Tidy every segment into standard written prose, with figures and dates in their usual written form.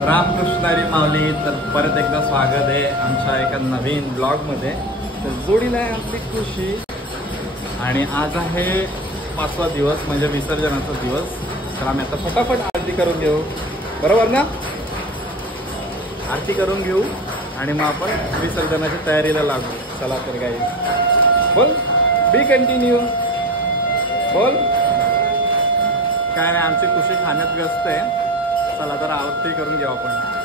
रामकृष्णारी माऊली. तर परत एकदा स्वागत आहे आमच्या एका नवीन ब्लॉगमध्ये. तर जोडीला आहे आमची खुशी आणि आज आहे 5वा दिवस म्हणजे विसर्जनाचा दिवस. तर आम्ही आता फटाफट आरती करून घेऊ, बरोबर ना? आरती करून घेऊ आणि मग आपण विसर्जनाच्या तयारीला लागू. चला तर गाईज, बोल बी कंटिन्यू बोल. काय नाही, आमची खुशी खाण्यात व्यस्त आहे. चला तर आरती करून घेऊ आपण.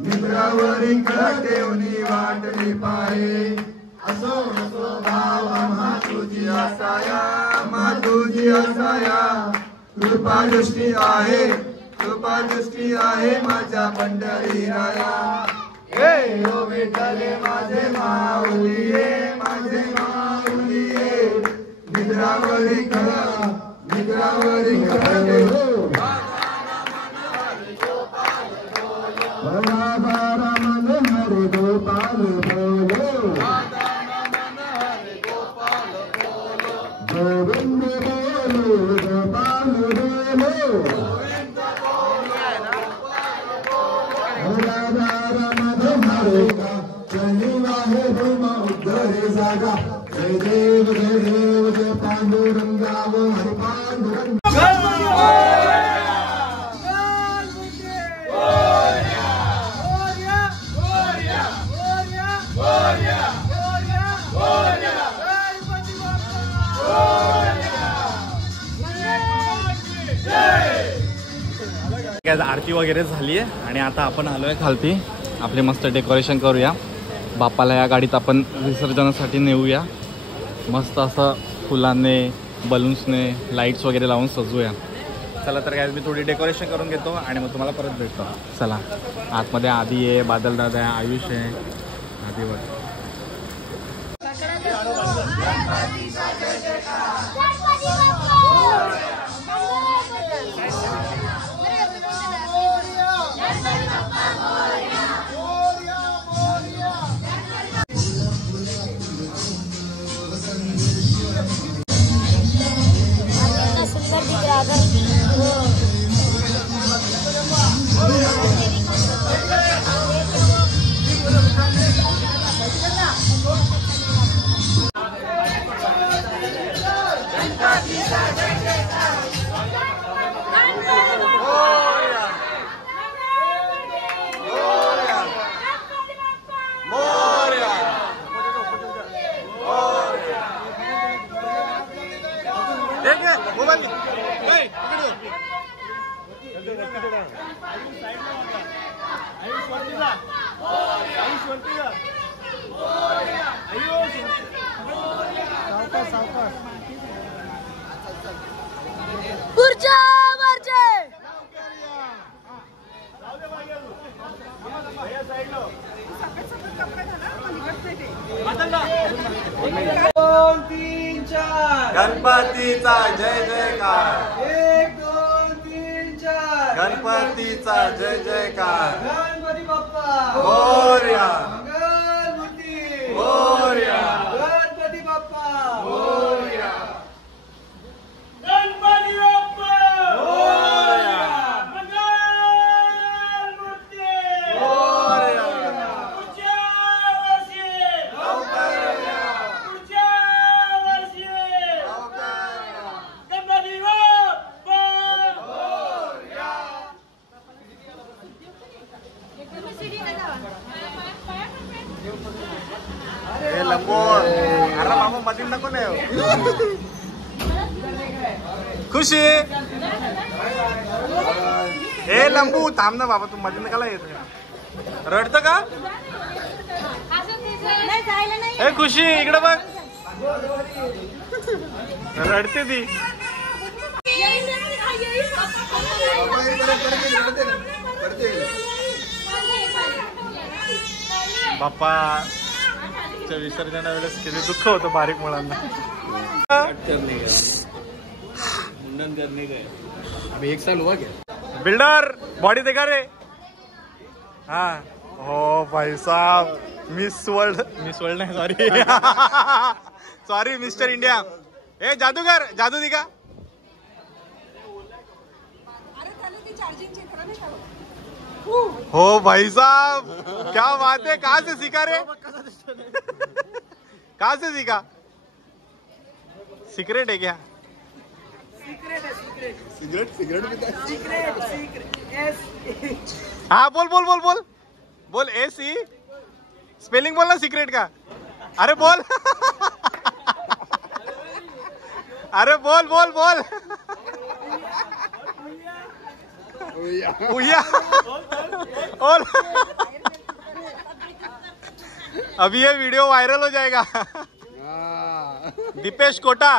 निब्रावरी देवनी वाटली पाये. असो असो भाव आम्हा तुझी असाया, आम्हा तुझी असाया. कृपा दृष्टी आहे माझ्या पंढरी राया. हे ओ विठ्ठले माझे माऊलिये, माझे माऊलिये. निब्रावरी गोपाल बोलो, गोविंद बोलो, गोपाल बोलो. राधा रमण हरे का चलिवा हे भूमा उद्धरे जागा. जय देव जय पांडुरंगा व हरि पांडुरंग. आरती वगैरे झाली आहे आणि आता आपण आलोय खालती. आपले मस्त डेकोरेशन करूया. बाप्पाला या गाडीत आपण विसर्जनासाठी नेऊया. मस्त असं फुलांनी, बलून्सने, लाईट्स वगैरे लावून सजवूया. चला तर काय, मी थोडी डेकोरेशन करून घेतो आणि मग तुम्हाला परत भेटतो. चला, आतमध्ये आदी आहे, बादल दादा आहे, आयुष आहे, आदीवर. गणपतीचा जय जयकार. 1 2 3 4. गणपतीचा जय जयकार. गणपती बाप्पा मोरया. मंगलमूर्ती मोरया. गणपती बाप्पा मोरया. गणपती बाप्पा मोरया. मंगलमूर्ती मोरया. पुढच्या वर्षी लवकर या. पुढच्या वर्षी लवकर या. गणपती बाप्पा मोरया. मध्ये नको नाही खुशी हे लंबू थांब ना बाबा, तू मध्ये नका येत रडत का? हे खुशी इकडे बघ, रडते ती. बाप्पाच्या विसर्जना वेळेस किती दुःख होतं बारीक मुलांना. अभी 1 साल हुआ क्या? बिल्डर बॉडी देखा रे. हाँ हो भाई साहब, मिस वर्ल्ड नहीं, सॉरी मिस्टर इंडिया. ए जादूगर, जादू दिखा. हो भाई साहब क्या बात है, कहाँ से सीखा रे? कहाँ से सीखा? सीक्रेट है क्या? सिगरेट हाँ बोल बोल बोल बोल बोल. AC स्पेलिंग बोल ना सीक्रेट का. अरे बोल अरे बोल बोल बोल. उया बोल. अभी ये वीडियो वायरल हो जाएगा. दीपेश कोटा.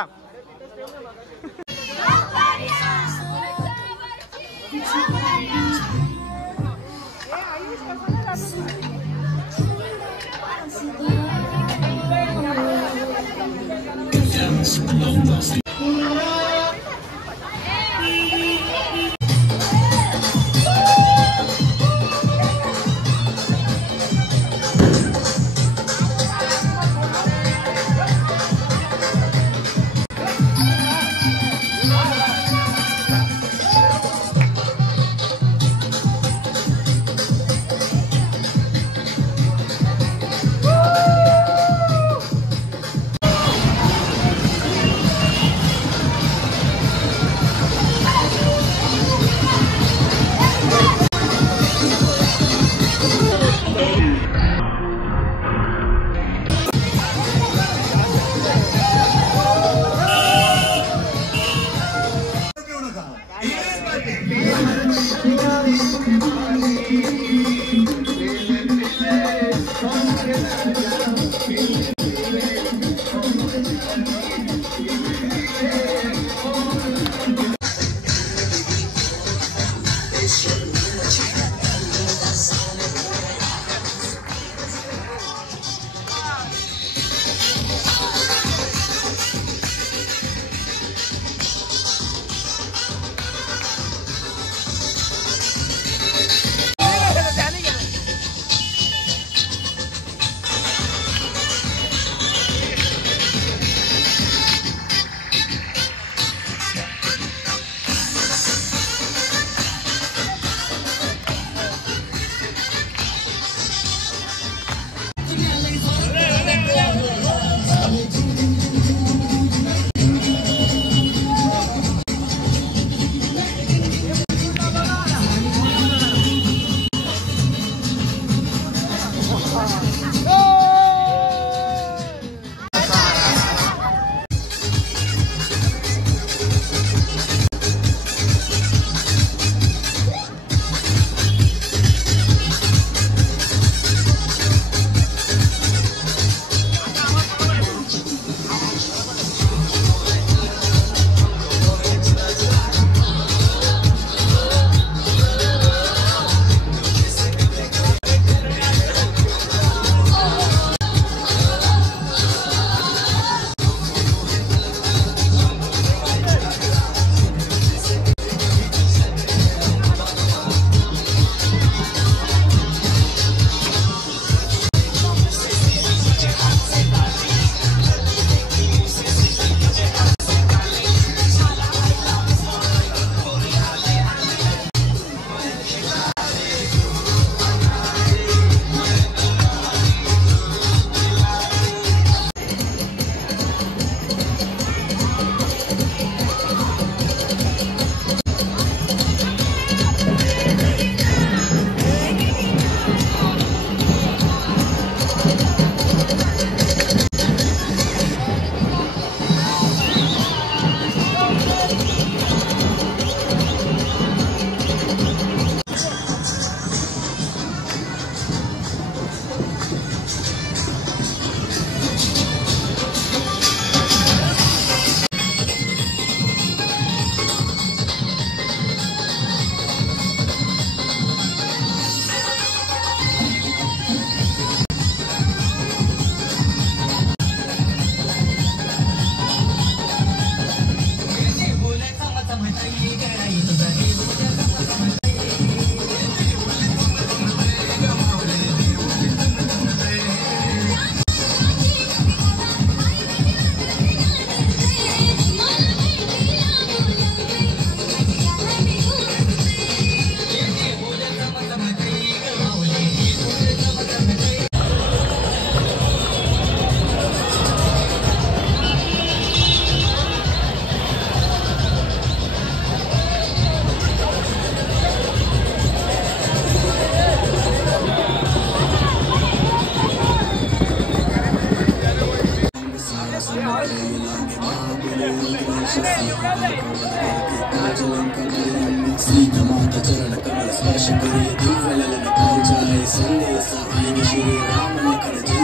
श्रीमाता चरण कमल स्पर्श करे दिव्यलन पहुंचाए संदेश आएंगे श्री राम लखन जी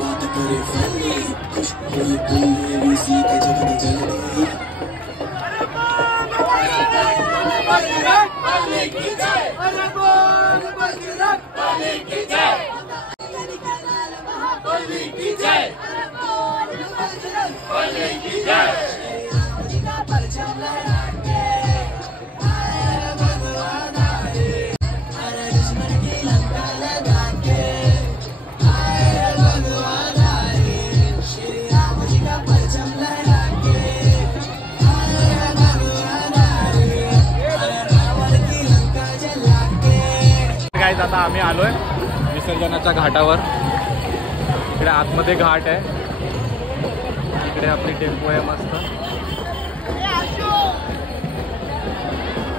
बात करे फले खुश हुई तुम देवी सीता जगत जननी आता आम्ही आलोय विसर्जनाच्या घाटावर. इकडे आतमध्ये घाट आहे, इकडे आपली टेम्पो आहे मस्त.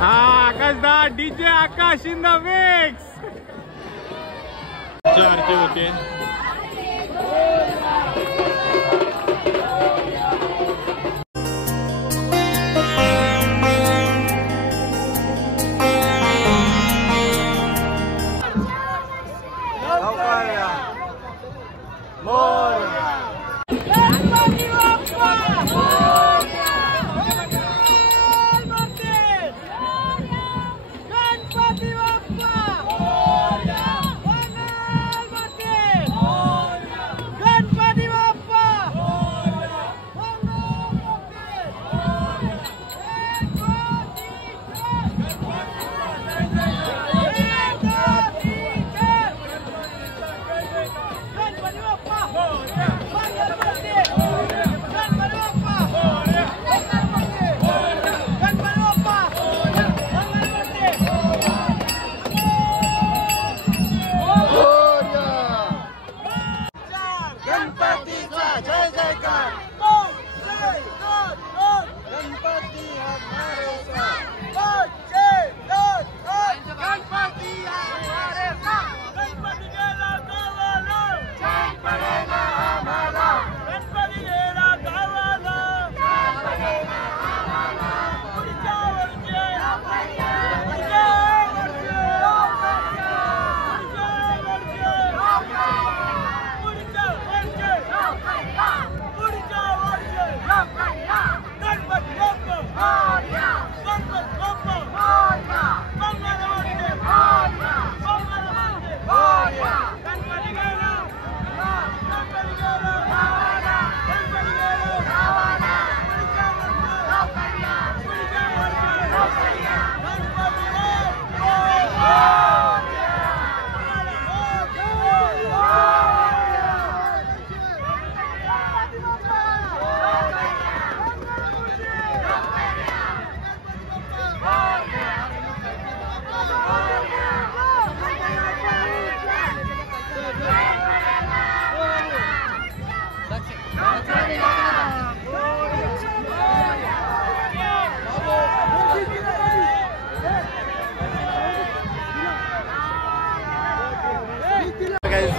हा आकाशदा DJ Akash in the mix. आरती होते.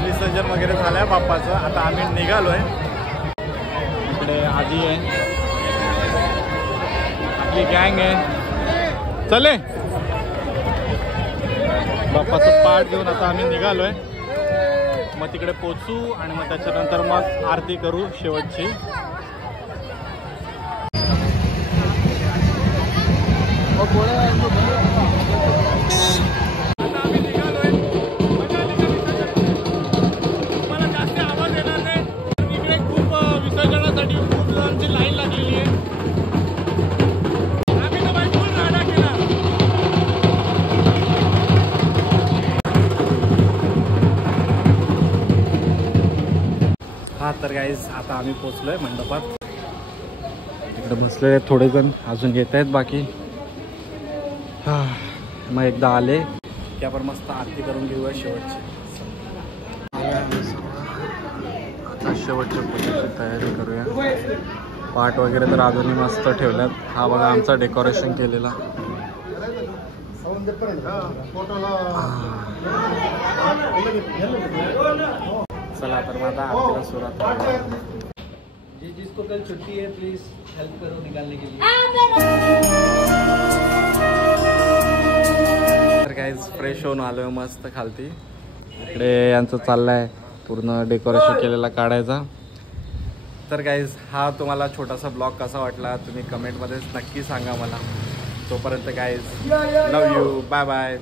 विसर्जन वगैरे झालंय बाप्पाचं. आता आम्ही निघालोय. इकडे आधी आहे, आपली गँग आहे. चले बाप्पाचं पाठ घेऊन आता आम्ही निघालोय. मग तिकडे पोचू आणि मग त्याच्यानंतर मग आरती करू शेवटची. विसर्जनासाठी खूप जणांची लाईन लागलेली आहे. आम्ही तर बाई फुल राहणार तर गाईज आता आम्ही पोचलोय मंडपात. इकडे बसले थोडे जण, अजून येत आहेत बाकी. मग एकदा आले की आपण मस्त आरती करून घेऊया शेवटची. आता शेवटच्या पूजेची तयारी करूया. पाट वगैरे तर अजूनही मस्त ठेवल्यात. हा बघा आमचा डेकोरेशन केलेला. चला तर मग आता आरतीला सुरुवात करूया. जिसको कल छुट्टी है प्लीज हेल्प करो निकालने के लिए. तर गाईज फ्रेश होऊन आलोय मस्त खालती. इकडे यांचं चाललंय पूर्ण डेकोरेशन केलेला काढायचा. तर गाईज हा तुम्हाला छोटासा ब्लॉग कसा वाटला तुम्ही कमेंटमध्ये नक्की सांगा मला. तोपर्यंत guys love you, bye bye.